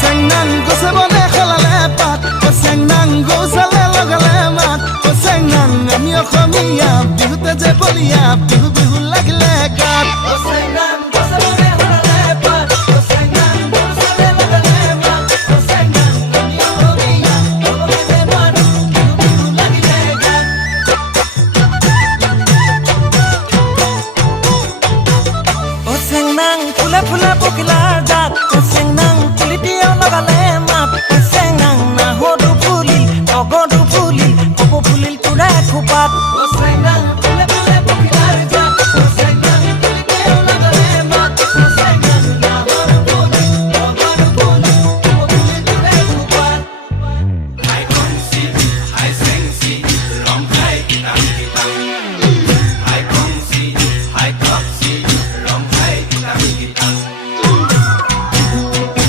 চেংনাং গছে বনে খেলালে পাত চেংনাং গৌচালে লগালে মাত চেংনাং আমি অসমীয়া বিহুতে যে বলিয়া বিহু